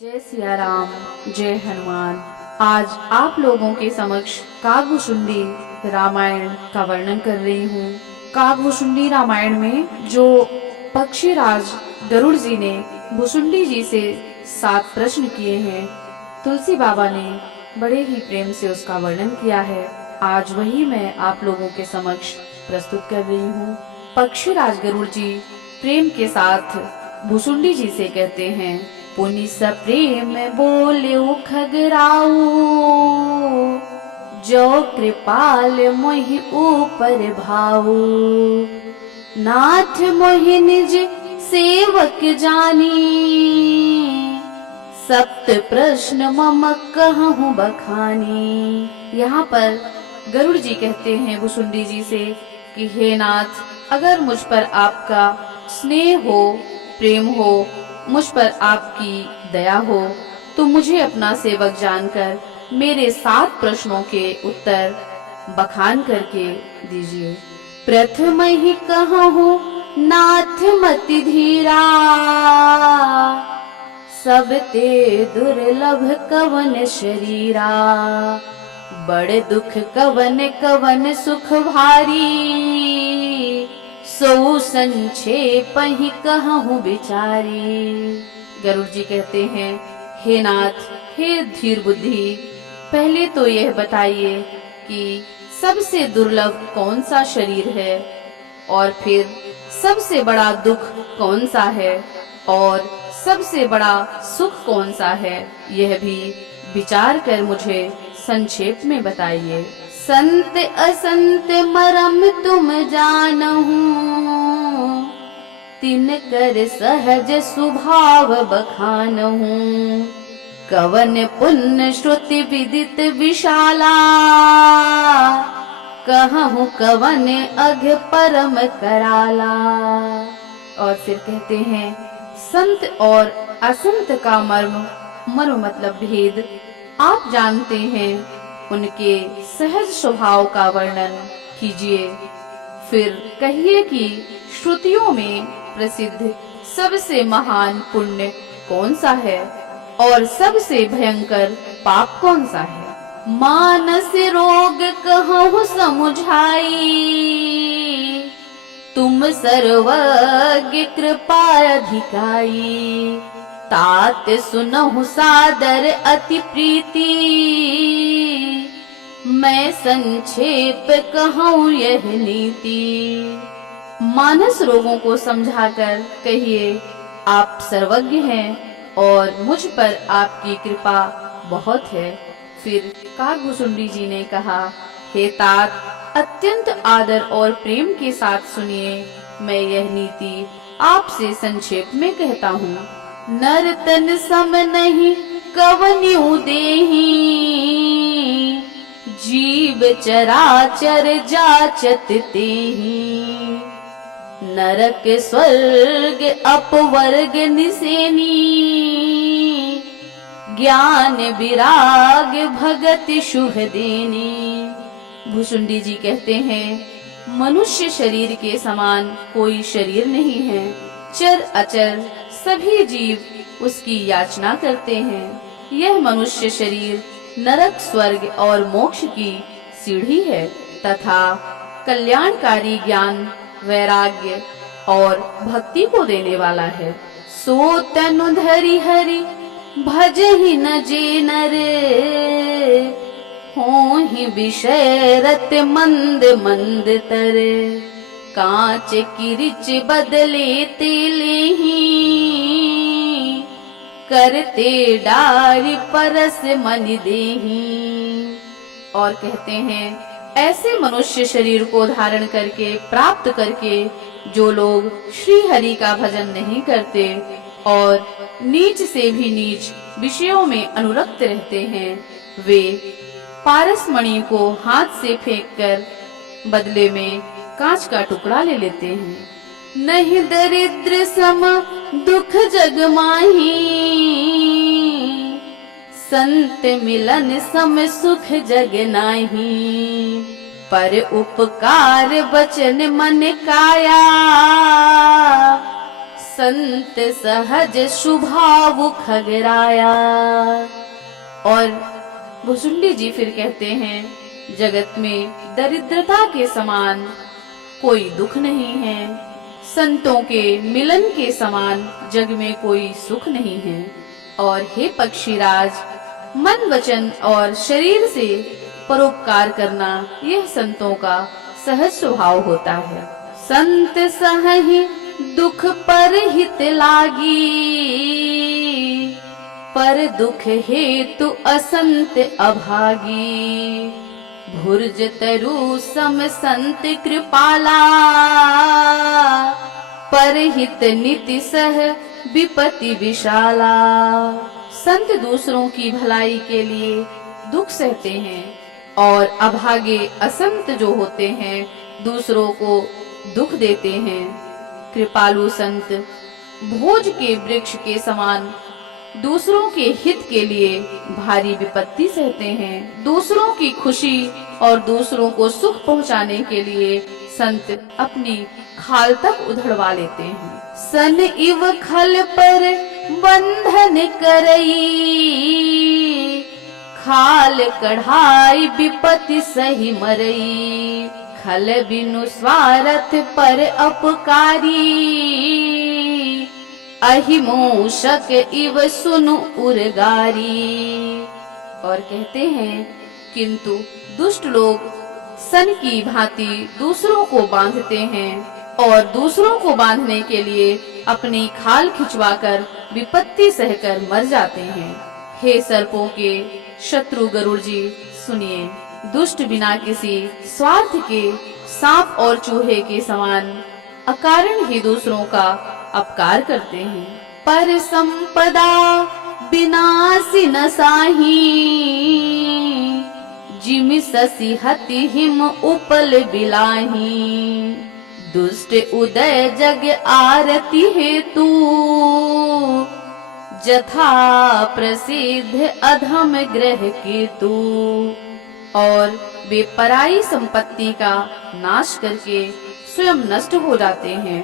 जय सिया राम, जय हनुमान। आज आप लोगों के समक्ष काकभुसुंडी रामायण का वर्णन कर रही हूँ। काकभुसुंडी रामायण में जो पक्षीराज गरुड़ जी ने भुसुंडी जी से 7 प्रश्न किए हैं, तुलसी बाबा ने बड़े ही प्रेम से उसका वर्णन किया है। आज वही मैं आप लोगों के समक्ष प्रस्तुत कर रही हूँ। पक्षीराज गरुड़ जी प्रेम के साथ भुसुंडी जी से कहते हैं, पुनि सप्रेम बोल्यो खगराऊ, जो कृपाल मोहि ऊपर भाऊ। नाथ मोहि निज सेवक जानी, सप्त प्रश्न मम कहूँ बखानी। यहाँ पर गरुड़ जी कहते हैं भुसुंडी जी से कि हे नाथ, अगर मुझ पर आपका स्नेह हो, प्रेम हो, मुझ पर आपकी दया हो, तो मुझे अपना सेवक जानकर मेरे 7 प्रश्नों के उत्तर बखान करके दीजिए। प्रथम ही कहूँ नाथ मति धीरा, सब ते दुर्लभ कवन शरीरा। बड़े दुख कवन कवन सुख भारी, सो संक्षेप ही कहूँ बिचारी। गरुड़ जी कहते हैं, हे नाथ, हे धीर बुद्धि, पहले तो यह बताइए कि सबसे दुर्लभ कौन सा शरीर है, और फिर सबसे बड़ा दुख कौन सा है, और सबसे बड़ा सुख कौन सा है, यह भी विचार कर मुझे संक्षेप में बताइए। संत असंत मरम तुम जानहु, तिन कर सहज स्वभाव बखानहु। कवन पुण्य श्रुति विदित विशाला, कहूँ कवन अघ परम कराला। और फिर कहते हैं, संत और असंत का मर्म मतलब भेद आप जानते हैं, उनके सहज स्वभाव का वर्णन कीजिए। फिर कहिए कि श्रुतियों में प्रसिद्ध सबसे महान पुण्य कौन सा है, और सबसे भयंकर पाप कौन सा है। मानस रोग कहूँ समुझाई, तुम सर्वज्ञ कृपा अधिकाई। तात सुनहु सादर अति प्रीति, मैं संक्षेप कहूँ यह नीति। मानस रोगों को समझाकर कहिए, आप सर्वज्ञ हैं और मुझ पर आपकी कृपा बहुत है। फिर काकभुसुंडी जी ने कहा, हे तात, अत्यंत आदर और प्रेम के साथ सुनिए, मैं यह नीति आपसे संक्षेप में कहता हूँ। नर तन सम नहीं कवन्यु देही, जीव चराचर जाचत तेहि। नरक स्वर्ग अपवर्ग निसेनी, ज्ञान विराग भगत शुभ देनी। भुसुंडी जी कहते हैं, मनुष्य शरीर के समान कोई शरीर नहीं है। चर अचर सभी जीव उसकी याचना करते हैं। यह मनुष्य शरीर नरक, स्वर्ग और मोक्ष की सीढ़ी है तथा कल्याणकारी ज्ञान, वैराग्य और भक्ति को देने वाला है। सो तनु धरि हरि भजहि न जे नर, होहि विषय रत मंद मंद तर। कांच किरिच बदले तेलेही, करते डारि परस मन देही। और कहते हैं, ऐसे मनुष्य शरीर को धारण करके, प्राप्त करके जो लोग श्री हरि का भजन नहीं करते और नीच से भी नीच विषयों में अनुरक्त रहते हैं, वे पारसमणि को हाथ से फेंककर बदले में कांच का टुकड़ा ले लेते हैं। नहीं दरिद्र सम दुख जग माही, संत मिलन सम सुख जग नाही। पर उपकार बचन मन काया, संत सहज शुभाव खगराया। और भुसुंडी जी फिर कहते हैं, जगत में दरिद्रता के समान कोई दुख नहीं है, संतों के मिलन के समान जग में कोई सुख नहीं है। और हे पक्षीराज, मन वचन और शरीर से परोपकार करना यह संतों का सहज स्वभाव होता है। संत सहहि दुख पर हित लागी, पर दुख हेतु असंत अभागी। भुर्ज तरु सम संत कृपाला, पर हित नीति सह विपत्ति विशाला। संत दूसरों की भलाई के लिए दुख सहते हैं और अभागे असंत जो होते हैं दूसरों को दुख देते हैं। कृपालु संत भोज के वृक्ष के समान दूसरों के हित के लिए भारी विपत्ति सहते हैं। दूसरों की खुशी और दूसरों को सुख पहुंचाने के लिए संत अपनी खाल तक उधड़वा लेते हैं। सन इव खल पर बंधन करई, खाल कढ़ाई विपत्ति सही मरई। खल बिनु स्वार्थ पर अपकारी, अहिमूषक इव सुनु उर्गारी। और कहते हैं, किंतु दुष्ट लोग सन की भांति दूसरों को बांधते हैं और दूसरों को बांधने के लिए अपनी खाल खिंचवाकर विपत्ति सहकर मर जाते हैं। हे सर्पों के शत्रु गरुड़ जी, सुनिए, दुष्ट बिना किसी स्वार्थ के सांप और चूहे के समान अकारण ही दूसरों का अपकार करते हैं। पर संपदा विनाशी न साही, जिमि ससी हति हिम उपल बिलाही। दुष्ट उदय जग आरती हेतु, जथा प्रसिद्ध अधम ग्रह केतु। और वे पराई संपत्ति का नाश करके स्वयं नष्ट हो जाते हैं,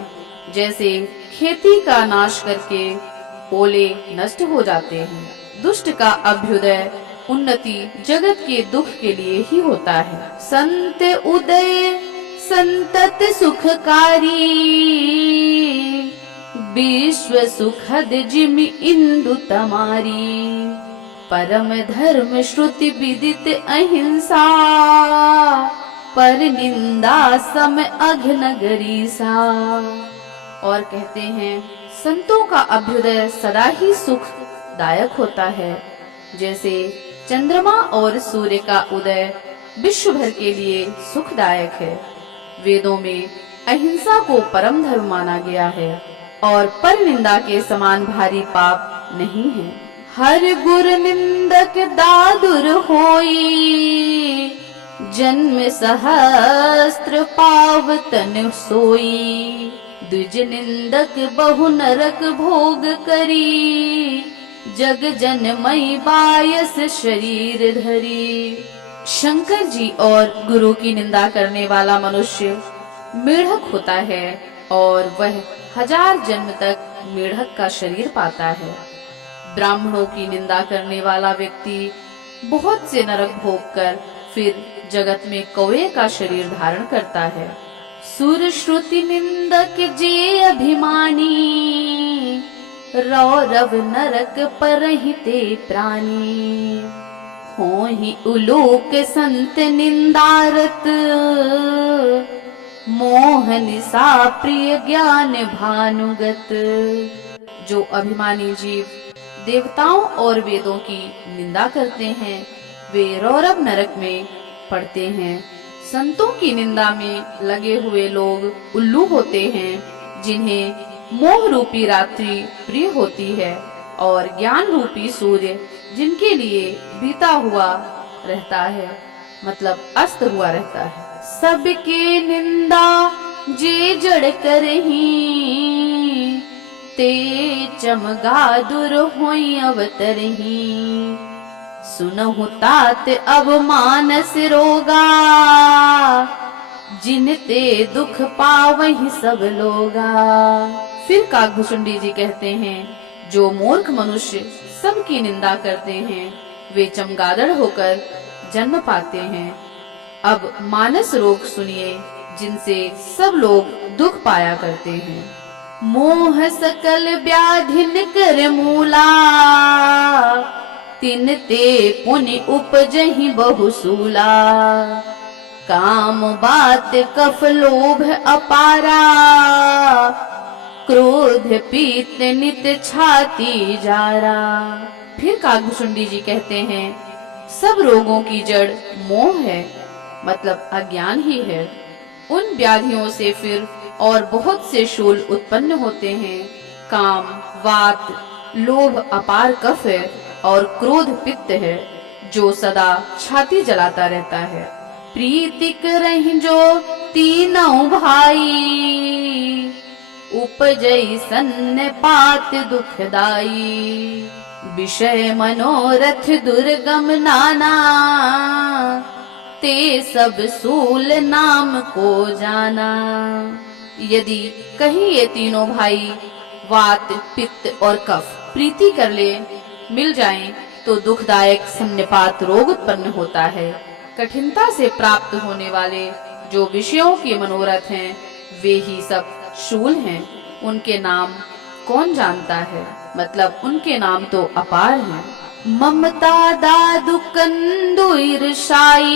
जैसे खेती का नाश करके ओले नष्ट हो जाते हैं। दुष्ट का अभ्युदय उन्नति जगत के दुख के लिए ही होता है। संत उदय संतत सुखकारी, विश्व सुखद जिमि इंदु तमारी। परम धर्म श्रुति विदित अहिंसा, पर निंदा सम अघ्न गरीसा। और कहते हैं, संतों का अभ्युदय सदा ही सुख दायक होता है, जैसे चंद्रमा और सूर्य का उदय विश्व भर के लिए सुखदायक है। वेदों में अहिंसा को परम धर्म माना गया है और पर निंदा के समान भारी पाप नहीं है। हर गुर निंदक दादुर होई, जन्म सहस्त्र पावतन सोई। द्विज निंदक बहु नरक भोग करी, जग जन मई बायस शरीर धरी। शंकर जी और गुरु की निंदा करने वाला मनुष्य मेढक होता है और वह 1000 जन्म तक मेढक का शरीर पाता है। ब्राह्मणों की निंदा करने वाला व्यक्ति बहुत से नरक भोग कर फिर जगत में कौवे का शरीर धारण करता है। सुर श्रुति निंदक जे अभिमानी, रौरव नरक परहिते प्राणी। होहि उलोक संत निंदारत, मोहन सा प्रिय ज्ञान भानुगत। जो अभिमानी जीव देवताओं और वेदों की निंदा करते हैं, वे रौरव नरक में पड़ते हैं। संतों की निंदा में लगे हुए लोग उल्लू होते हैं, जिन्हें मोह रूपी रात्रि प्रिय होती है और ज्ञान रूपी सूर्य जिनके लिए बीता हुआ रहता है, मतलब अस्त हुआ रहता है। सबके निंदा जे जड़ करही, ते चमगादुर होई अवतरही। सुनहु तात अब मानस रोगा, जिनते दुख पावहि सब लोगा। फिर काकभुसुंडी जी कहते हैं, जो मूर्ख मनुष्य सबकी निंदा करते हैं वे चमगादड़ होकर जन्म पाते हैं। अब मानस रोग सुनिए, जिनसे सब लोग दुख पाया करते हैं। मोह सकल व्याधिन कर मूला, तिन ते पुनि उपजहि बहुसूला। काम बात कफ लोभ अपारा, क्रोध पीत नित छाती जारा। फिर काकभुसुंडी जी कहते हैं, सब रोगों की जड़ मोह है, मतलब अज्ञान ही है। उन व्याधियों से फिर और बहुत से शूल उत्पन्न होते हैं। काम वात लोभ अपार कफ है और क्रोध पित्त है, जो सदा छाती जलाता रहता है। प्रीति करहि जो तीनों भाई, उपजई सन्नपात दुखदाई। विषय मनोरथ दुर्गम नाना, ते सब सूल नाम को जाना। यदि कहीं ये तीनों भाई वात पित्त और कफ प्रीति कर ले मिल जाएं, तो दुखदायक सन्निपात रोग उत्पन्न होता है। कठिनता से प्राप्त होने वाले जो विषयों के मनोरथ हैं, वे ही सब शूल हैं। उनके नाम कौन जानता है, मतलब उनके नाम तो अपार हैं। ममता दादु कंदु ईर्षाई,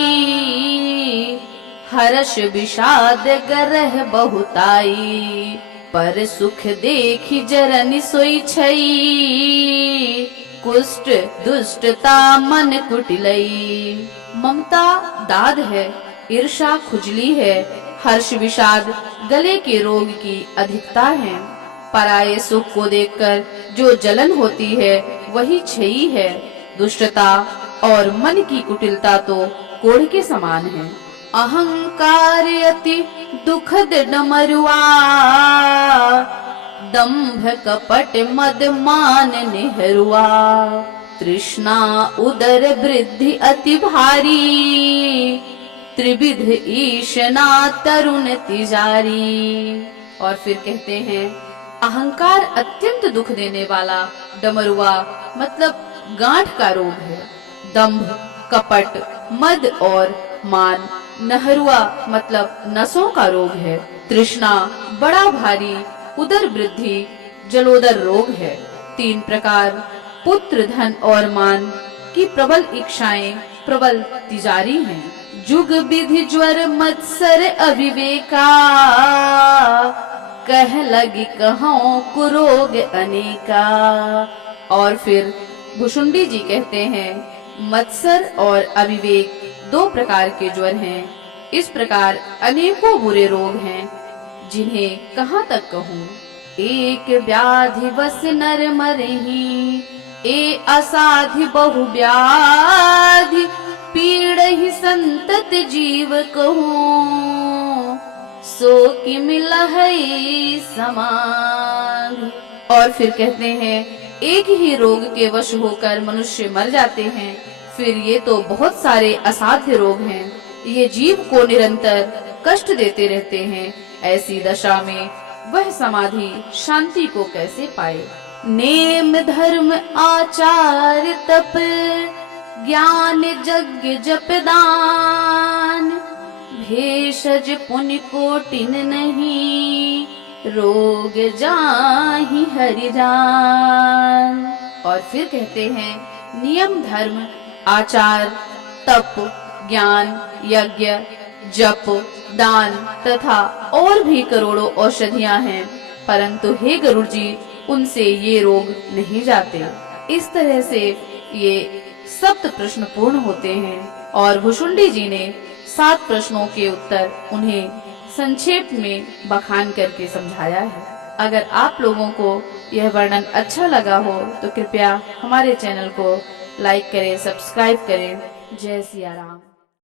हर्ष विषाद गरह बहुताई। पर सुख देखी जरनि सोई छई, कुष्ठ दुष्टता मन कुटिलई। ममता दाद है, ईर्षा खुजली है, हर्ष विषाद गले के रोग की अधिकता है। पराये सुख को देखकर जो जलन होती है वही क्षयी है। दुष्टता और मन की कुटिलता तो कोढ़ के समान है। अहंकार अति दुखद डमरुआ, दंभ कपट मद मान निहरुआ। तृष्णा उदर वृद्धि अति भारी, त्रिविध ईशना तरुण तिजारी। और फिर कहते हैं, अहंकार अत्यंत दुख देने वाला डमरुआ मतलब गांठ का रोग है। दंभ कपट मद और मान नहरुआ मतलब नसों का रोग है। तृष्णा बड़ा भारी, उदर वृद्धि जलोदर रोग है। 3 प्रकार पुत्र धन और मान की प्रबल इच्छाएं प्रबल तिजारी हैं। जुग विधि ज्वर मत्सर अविवेका, कह लगी कहो कुरोग अनेका। और फिर भुसुंडी जी कहते हैं, मत्सर और अविवेक 2 प्रकार के ज्वर हैं। इस प्रकार अनेकों बुरे रोग हैं, जिन्हें कहाँ तक कहूँ। एक व्याधि बस नर मरहि, ए असाधि बहु व्याधि। पीड़हि संतत जीव कहूँ, सो कि मिलहि समाधि। और फिर कहते हैं, एक ही रोग के वश होकर मनुष्य मर जाते हैं, फिर ये तो बहुत सारे असाध्य रोग हैं। ये जीव को निरंतर कष्ट देते रहते हैं। ऐसी दशा में वह समाधि शांति को कैसे पाए। नेम धर्म आचार तप, ज्ञान यज्ञ जप दान। भेषज पुण्य कोटिन नहीं, रोग जाहि हरि जान। और फिर कहते हैं, नियम धर्म आचार तप ज्ञान यज्ञ जप दान तथा और भी करोड़ों औषधियां हैं, परंतु हे गरुड़ जी, उनसे ये रोग नहीं जाते। इस तरह से ये 7 प्रश्न पूर्ण होते हैं और भुसुंडी जी ने 7 प्रश्नों के उत्तर उन्हें संक्षेप में बखान करके समझाया है। अगर आप लोगों को यह वर्णन अच्छा लगा हो तो कृपया हमारे चैनल को लाइक करें, सब्सक्राइब करें। जय सिया राम।